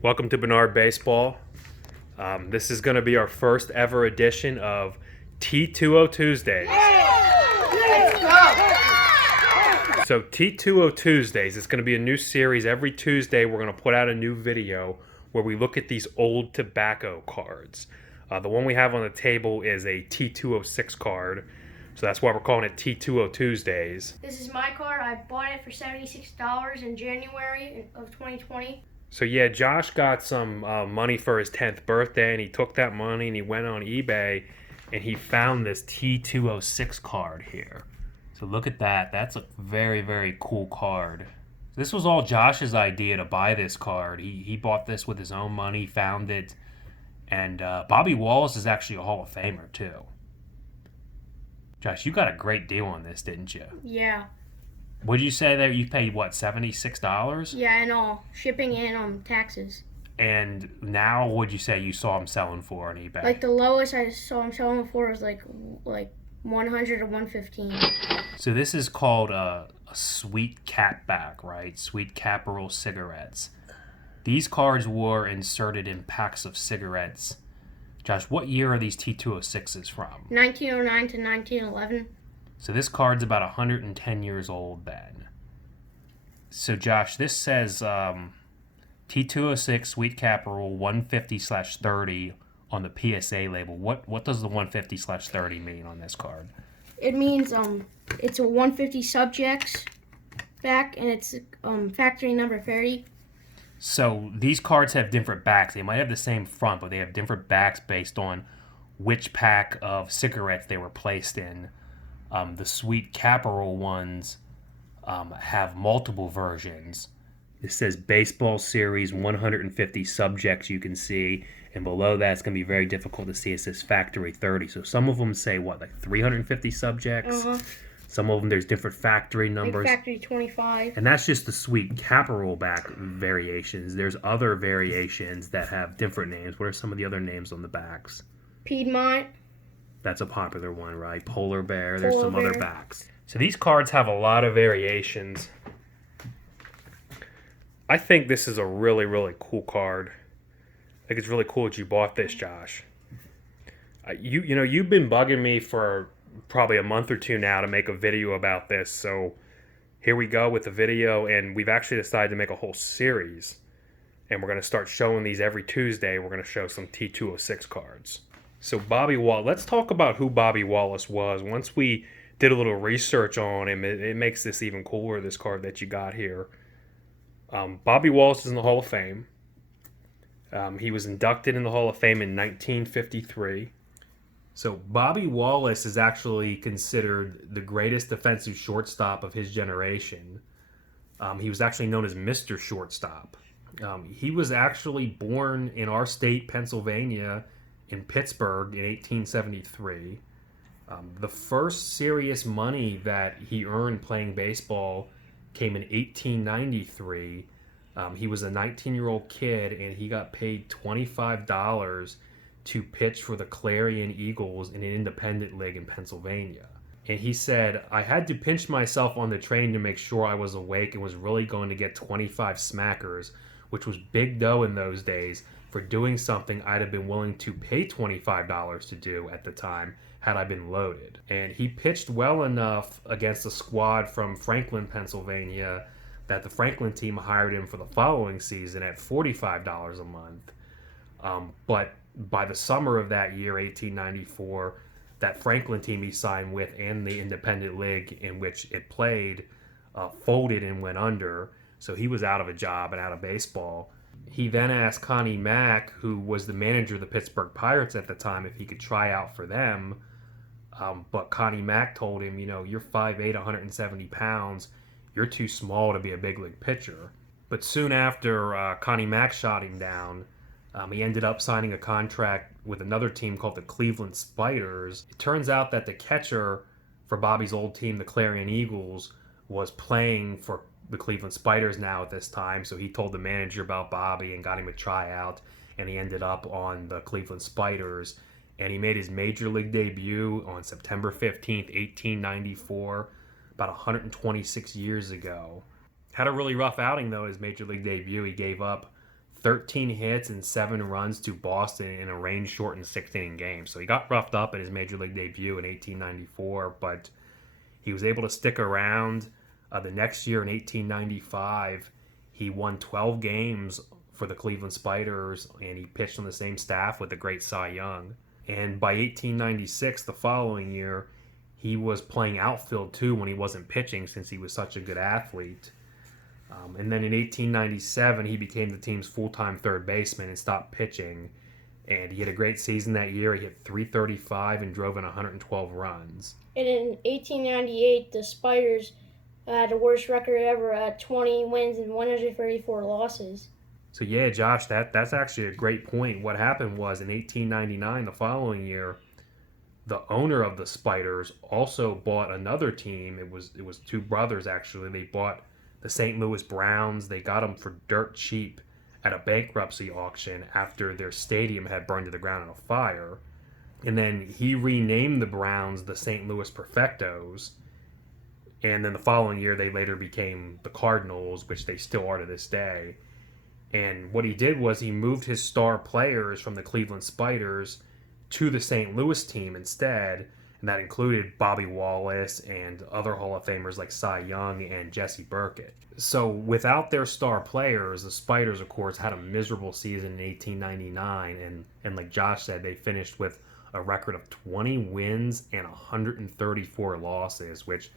Welcome to Bernard Baseball. This is going to be our first ever edition of T2-O-Tuesdays. So T2-O-Tuesdays is going to be a new series. Every Tuesday we're going to put out a new video where we look at these old tobacco cards. The one we have on the table is a T2-O-6 card. So that's why we're calling it T2-O-Tuesdays. This is my card. I bought it for $76 in January of 2020. So yeah, Josh got some money for his 10th birthday, and he took that money and he went on eBay and he found this T2-O-6 card here. So look at that. That's a very, very cool card. This was all Josh's idea to buy this card. He bought this with his own money, found it, and Bobby Wallace is actually a Hall of Famer too. Josh, you got a great deal on this, didn't you? Yeah. Would you say that you paid, what, $76? Yeah, and all. Shipping and taxes. And now what'd you say you saw him selling for on eBay? Like the lowest I saw him selling for was like 100 or 115. So this is called a sweet catback, right? Sweet Caporal cigarettes. These cards were inserted in packs of cigarettes. Josh, what year are these T2-O-6s from? 1909 to 1911. So this card's about 110 years old then. So Josh, this says T2-O-6 Sweet Caporal 150/30 on the PSA label. What does the 150/30 mean on this card? It means it's a 150 subjects back, and it's factory number 30. So these cards have different backs. They might have the same front, but they have different backs based on which pack of cigarettes they were placed in. The Sweet Caporal ones have multiple versions. It says Baseball Series 150 subjects you can see, and below that it's going to be very difficult to see. It says Factory 30. So some of them say, what, like 350 subjects? Uh-huh. Some of them, there's different factory numbers. Like factory 25. And that's just the Sweet Caporal back variations. There's other variations that have different names. What are some of the other names on the backs? Piedmont. That's a popular one, right? Polar Bear. There's some Polar other Bear. backs. So these cards have a lot of variations. I think this is a really, really cool card. I think it's really cool that you bought this, Josh. You've been bugging me for probably a month or two now to make a video about this. So here we go with the video, and we've actually decided to make a whole series. And we're going to start showing these every Tuesday. We're going to show some T2-O-6 cards. So Bobby Wallace, let's talk about who Bobby Wallace was. Once we did a little research on him, it makes this even cooler, this card that you got here. Bobby Wallace is in the Hall of Fame. He was inducted in the Hall of Fame in 1953. So Bobby Wallace is actually considered the greatest defensive shortstop of his generation. He was actually known as Mr. Shortstop. He was actually born in our state, Pennsylvania, in Pittsburgh in 1873. The first serious money that he earned playing baseball came in 1893. He was a 19-year-old kid, and he got paid $25 to pitch for the Clarion Eagles in an independent league in Pennsylvania. And he said, I had to pinch myself on the train to make sure I was awake and was really going to get 25 smackers, which was big dough in those days, for doing something I'd have been willing to pay $25 to do at the time had I been loaded. And he pitched well enough against a squad from Franklin, Pennsylvania, that the Franklin team hired him for the following season at $45 a month. But by the summer of that year, 1894, that Franklin team he signed with and the independent league in which it played folded and went under. So he was out of a job and out of baseball. He then asked Connie Mack, who was the manager of the Pittsburgh Pirates at the time, if he could try out for them. But Connie Mack told him, you're 5'8", 170 pounds. You're too small to be a big league pitcher. But soon after Connie Mack shot him down, he ended up signing a contract with another team called the Cleveland Spiders. It turns out that the catcher for Bobby's old team, the Clarion Eagles, was playing for the Cleveland Spiders now at this time. So he told the manager about Bobby and got him a tryout, and he ended up on the Cleveland Spiders. And he made his major league debut on September 15th, 1894, about 126 years ago. Had a really rough outing, though, his major league debut. He gave up 13 hits and 7 runs to Boston in a rain-shortened 6-inning game. So he got roughed up in his major league debut in 1894, but he was able to stick around. The next year in 1895, he won 12 games for the Cleveland Spiders, and he pitched on the same staff with the great Cy Young. And by 1896, the following year, he was playing outfield too when he wasn't pitching, since he was such a good athlete. And then in 1897, he became the team's full-time third baseman and stopped pitching. And he had a great season that year. He hit .335 and drove in 112 runs. And in 1898, the Spiders had the worst record ever at 20 wins and 134 losses. So yeah, Josh, that's actually a great point. What happened was in 1899, the following year, the owner of the Spiders also bought another team. It was two brothers actually. They bought the St. Louis Browns. They got them for dirt cheap at a bankruptcy auction after their stadium had burned to the ground in a fire. And then he renamed the Browns the St. Louis Perfectos. And then the following year, they later became the Cardinals, which they still are to this day. And what he did was he moved his star players from the Cleveland Spiders to the St. Louis team instead, and that included Bobby Wallace and other Hall of Famers like Cy Young and Jesse Burkett. So without their star players, the Spiders, of course, had a miserable season in 1899, and like Josh said, they finished with a record of 20 wins and 134 losses, which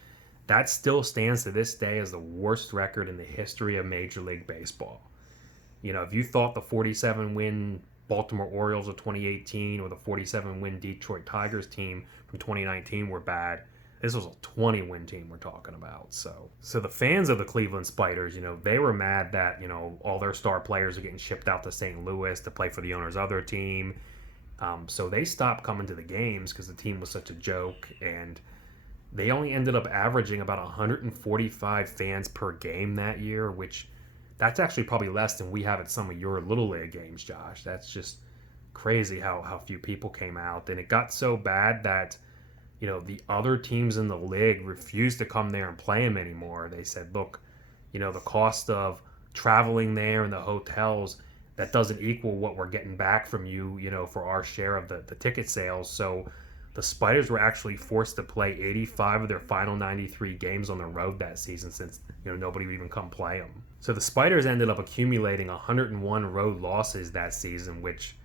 that still stands to this day as the worst record in the history of Major League Baseball. You know, if you thought the 47-win Baltimore Orioles of 2018 or the 47-win Detroit Tigers team from 2019 were bad, this was a 20-win team we're talking about. So the fans of the Cleveland Spiders, you know, they were mad that, you know, all their star players are getting shipped out to St. Louis to play for the owner's other team. So they stopped coming to the games because the team was such a joke, and they only ended up averaging about 145 fans per game that year, which that's actually probably less than we have at some of your Little League games, Josh. That's just crazy how few people came out. And it got so bad that, you know, the other teams in the league refused to come there and play them anymore. They said, look, you know, the cost of traveling there and the hotels, that doesn't equal what we're getting back from you, you know, for our share of the ticket sales. So the Spiders were actually forced to play 85 of their final 93 games on the road that season, since, you know, nobody would even come play them. So the Spiders ended up accumulating 101 road losses that season, which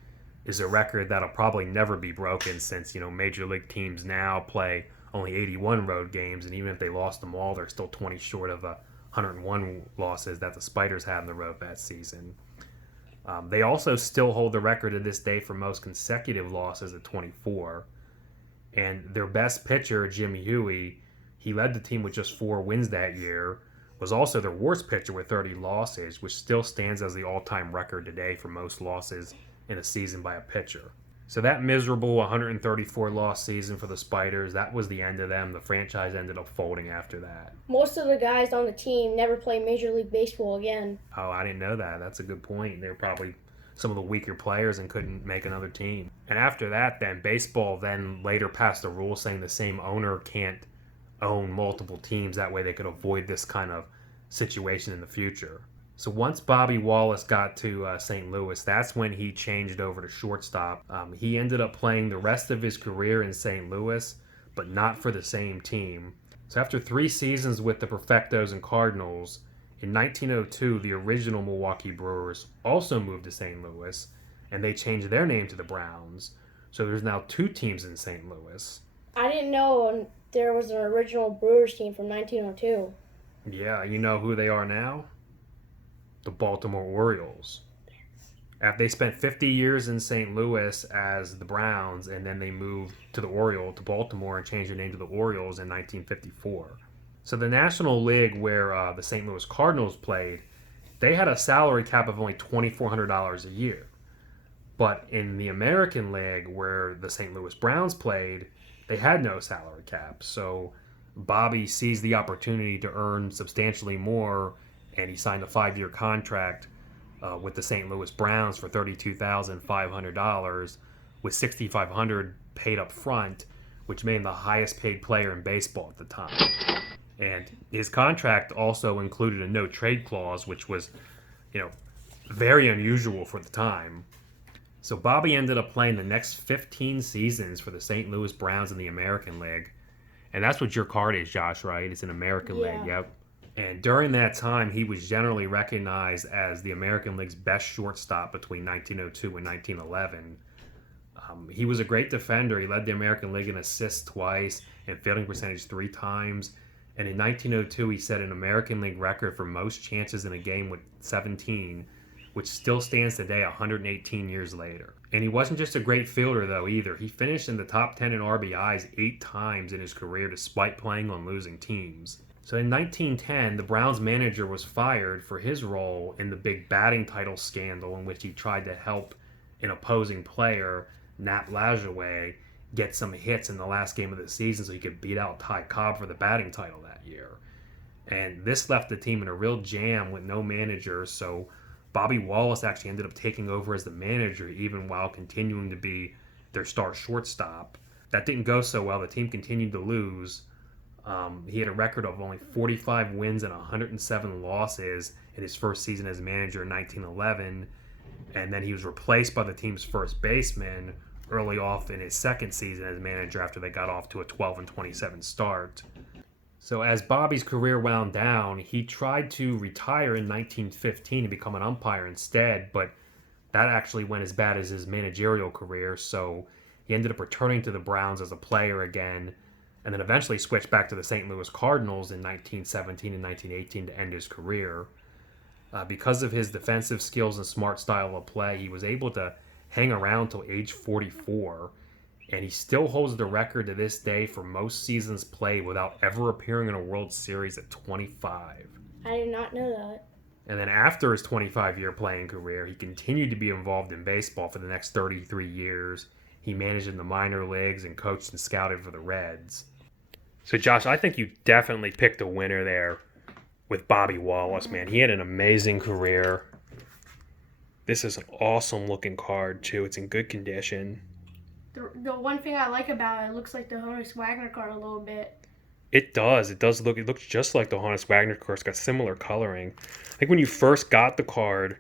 is a record that'll probably never be broken, since, you know, major league teams now play only 81 road games, and even if they lost them all, they're still 20 short of 101 losses that the Spiders had on the road that season. They also still hold the record to this day for most consecutive losses at 24. And their best pitcher, Jim Huey, he led the team with just 4 wins that year, was also their worst pitcher with 30 losses, which still stands as the all-time record today for most losses in a season by a pitcher. So that miserable 134 loss season for the Spiders, that was the end of them. The franchise ended up folding after that. Most of the guys on the team never played Major League Baseball again. Oh, I didn't know that. That's a good point. They were probably some of the weaker players and couldn't make another team. And after that, then baseball then later passed a rule saying the same owner can't own multiple teams. That way they could avoid this kind of situation in the future. So once Bobby Wallace got to St. Louis, that's when he changed over to shortstop. He ended up playing the rest of his career in St. Louis, but not for the same team. So after 3 seasons with the Perfectos and Cardinals, in 1902, the original Milwaukee Brewers also moved to St. Louis, and they changed their name to the Browns. So there's now 2 teams in St. Louis. I didn't know there was an original Brewers team from 1902. Yeah, you know who they are now? The Baltimore Orioles. After they spent 50 years in St. Louis as the Browns, and then they moved to the Baltimore and changed their name to the Orioles in 1954. So the National League, where the St. Louis Cardinals played, they had a salary cap of only $2,400 a year. But in the American League, where the St. Louis Browns played, they had no salary cap. So Bobby seized the opportunity to earn substantially more, and he signed a 5-year contract with the St. Louis Browns for $32,500, with $6,500 paid up front, which made him the highest paid player in baseball at the time. And his contract also included a no trade clause, which was, you know, very unusual for the time. So Bobby ended up playing the next 15 seasons for the St. Louis Browns in the American League. And that's what your card is, Josh, right? It's an American Yeah. League, yep. And during that time, he was generally recognized as the American League's best shortstop between 1902 and 1911. He was a great defender. He led the American League in assists twice and fielding percentage 3 times. And in 1902, he set an American League record for most chances in a game with 17, which still stands today 118 years later. And he wasn't just a great fielder, though, either. He finished in the top 10 in RBIs 8 times in his career despite playing on losing teams. So in 1910, the Browns manager was fired for his role in the big batting title scandal in which he tried to help an opposing player, Nap Lajoie, get some hits in the last game of the season so he could beat out Cobb for the batting title that year. And this left the team in a real jam with no manager, so Bobby Wallace actually ended up taking over as the manager even while continuing to be their star shortstop. That didn't go so well. The team continued to lose. He had a record of only 45 wins and 107 losses in his first season as manager in 1911. And then he was replaced by the team's first baseman early off in his second season as manager after they got off to a 12-27 start. So as Bobby's career wound down, he tried to retire in 1915 and become an umpire instead, but that actually went as bad as his managerial career, so he ended up returning to the Browns as a player again, and then eventually switched back to the St. Louis Cardinals in 1917 and 1918 to end his career. Because of his defensive skills and smart style of play, he was able to hang around till age 44, and he still holds the record to this day for most seasons played without ever appearing in a World Series at 25. I did not know that. And then after his 25-year playing career, he continued to be involved in baseball for the next 33 years. He managed in the minor leagues and coached and scouted for the Reds. So, Josh, I think you definitely picked a winner there with Bobby Wallace, man. He had an amazing career. This is an awesome-looking card, too. It's in good condition. The one thing I like about it looks like the Honus Wagner card a little bit. It does. It does look. It looks just like the Honus Wagner card. It's got similar coloring. I think when you first got the card,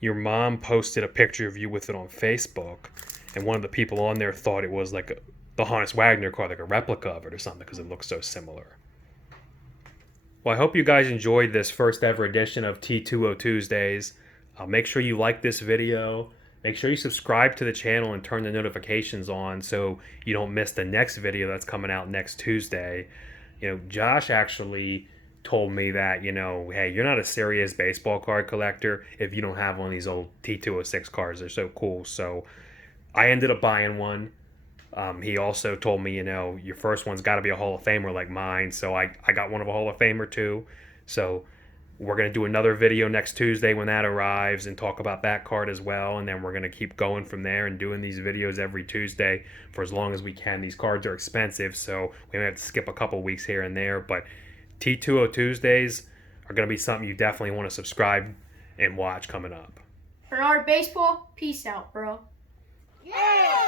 your mom posted a picture of you with it on Facebook, and one of the people on there thought it was like the Honus Wagner card, like a replica of it or something, because it looks so similar. Well, I hope you guys enjoyed this first ever edition of T2-O-Tuesdays. Make sure you like this video. Make sure you subscribe to the channel and turn the notifications on so you don't miss the next video that's coming out next Tuesday. You know, Josh actually told me that, you know, hey, you're not a serious baseball card collector if you don't have one of these old T206 cards. They're so cool. So I ended up buying one. He also told me, you know, your first one's got to be a Hall of Famer like mine. So I got one of a Hall of Famer too. So we're going to do another video next Tuesday when that arrives and talk about that card as well. And then we're going to keep going from there and doing these videos every Tuesday for as long as we can. These cards are expensive, so we may have to skip a couple weeks here and there. But T2-O-Tuesdays are going to be something you definitely want to subscribe and watch coming up. For our baseball, peace out, bro. Yeah!